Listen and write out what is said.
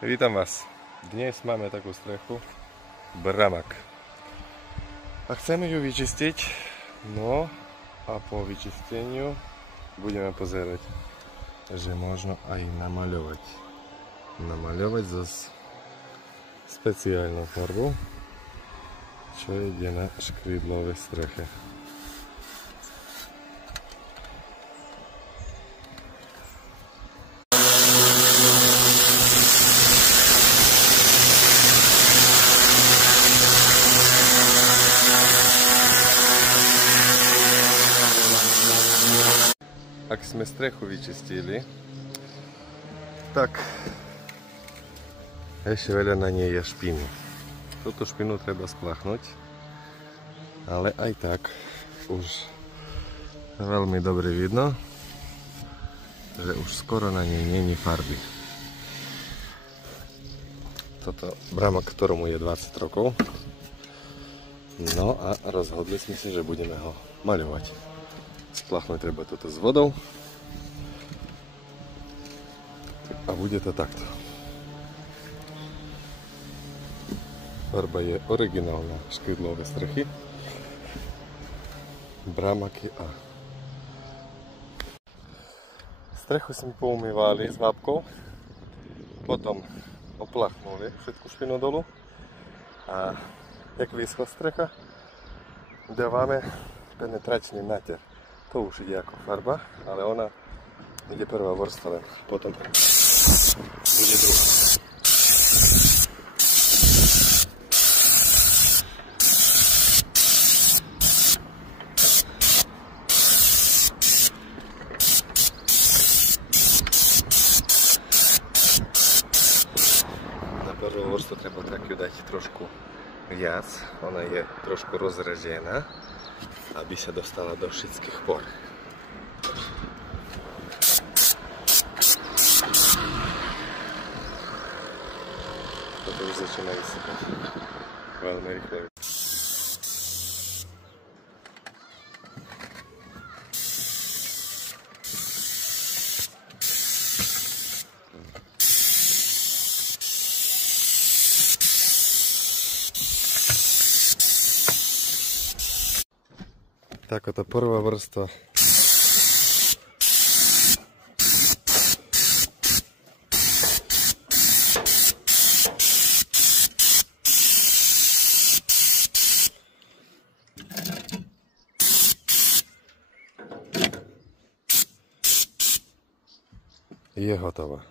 Vítam vás. Dnes máme takú strechu Bramak. A chceme ju vyčistiť. No a po vyčisteniu budeme pozerať, že možno aj namaľovať. Namaľovať so speciálnou farbou, čo ide na škrídlovej streche. Ak sme strechu vyčistili, tak ešte veľa na nej je špiny. Túto špinu treba spláchnuť, ale aj tak už veľmi dobre vidno, že už skoro na nej není farby. Toto Bramak, ktorému je 20 rokov. No a rozhodli sme si, že budeme ho maľovať. Spláchnuť treba toto s vodou a bude to takto. Farba je originálna škrídlové strechy Bramaky A. Strechu sme poumývali s vápkou, potom opláchnuli všetku špinu dolu a jak vyschla strecha, dávame penetračný natier. To už ide ako farba, ale ona ide prvá vrstva, len potom bude druhá. Na prvú vrstvu treba takiu dať trošku viac, ona je trošku rozrežená, aby sa dostala do všetkých por. Toto už začína vysypať veľmi rýchlo. Takáto prvá vrstva. Je hotová.